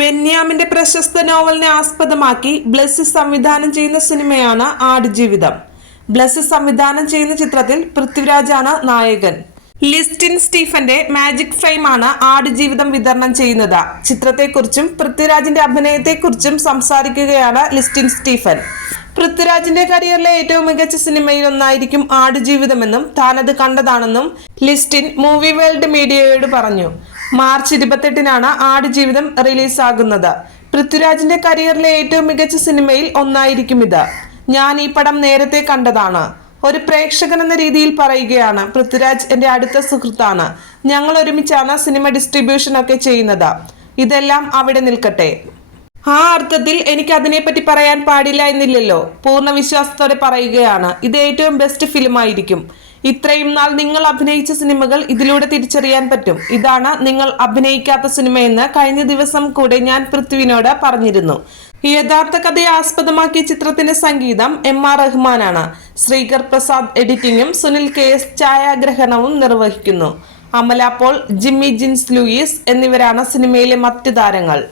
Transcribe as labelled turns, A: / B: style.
A: ബെന്യാമിന്റെ പ്രശസ്ത നോവലിനെ ആസ്പദമാക്കി ബ്ലസ്സി സംവിധാനം ചെയ്യുന്ന സിനിമയാണ് ആടുജീവിതം. ബ്ലസ്സി സംവിധാനം ചെയ്യുന്ന ചിത്രത്തിൽ പൃഥ്വിരാജാണ് നായകൻ. ലിസ്റ്റിൻ സ്റ്റീഫന്റെ മാജിക് ഫ്രെയിമാണ് ആടുജീവിതം വിതരണം ചെയ്യുന്നത്. ചിത്രത്തെക്കുറിച്ചും പൃഥ്വിരാജിന്റെ അഭിനയത്തെക്കുറിച്ചും സംസാരിക്കുകയാണ് ലിസ്റ്റിൻ സ്റ്റീഫൻ. പൃഥ്വിരാജിന്റെ കരിയറിലെ ഏറ്റവും മികച്ച സിനിമയിൽ ഒന്നായിരിക്കും ആടുജീവിതമെന്നും താനത് കണ്ടതാണെന്നും ലിസ്റ്റിൻ മൂവി വേൾഡ് മീഡിയയോട് പറഞ്ഞു. മാർച്ച് ഇരുപത്തെട്ടിനാണ് ആടുജീവിതം റിലീസാകുന്നത്. പൃഥ്വിരാജിന്റെ കരിയറിലെ ഏറ്റവും മികച്ച സിനിമയിൽ ഒന്നായിരിക്കും ഇത്. ഞാൻ ഈ പടം നേരത്തെ കണ്ടതാണ്. ഒരു പ്രേക്ഷകൻ എന്ന രീതിയിൽ പറയുകയാണ് പൃഥ്വിരാജ് എന്റെ അടുത്ത സുഹൃത്താണ്. ഞങ്ങൾ ഒരുമിച്ചാണ് സിനിമ ഡിസ്ട്രിബ്യൂഷൻ ഒക്കെ ചെയ്യുന്നത്. ഇതെല്ലാം അവിടെ നിൽക്കട്ടെ. ആ അർത്ഥത്തിൽ എനിക്ക് അതിനെപ്പറ്റി പറയാൻ പാടില്ല എന്നില്ലല്ലോ. പൂർണ വിശ്വാസത്തോടെ പറയുകയാണ്. ഇത് ഏറ്റവും ബെസ്റ്റ് ഫിലിം ആയിരിക്കും. ഇത്രയും നാൾ നിങ്ങൾ അഭിനയിച്ച സിനിമകൾ ഇതിലൂടെ തിരിച്ചറിയാൻ പറ്റും. ഇതാണ് നിങ്ങൾ അഭിനയിക്കാത്ത സിനിമയെന്ന് കഴിഞ്ഞ ദിവസം കൂടെ ഞാൻ പൃഥ്വിനോട് പറഞ്ഞിരുന്നു. യഥാർത്ഥ കഥയെ ആസ്പദമാക്കിയ ചിത്രത്തിന്റെ സംഗീതം എം ആർ റഹ്മാനാണ്. ശ്രീകർ പ്രസാദ് എഡിറ്റിംഗും സുനിൽ കെ എസ് ഛായാഗ്രഹണവും നിർവഹിക്കുന്നു. Amala Paul Jimmy Jean Louis എന്നിവരാണ് സിനിമയിലെ മറ്റ് താരങ്ങൾ.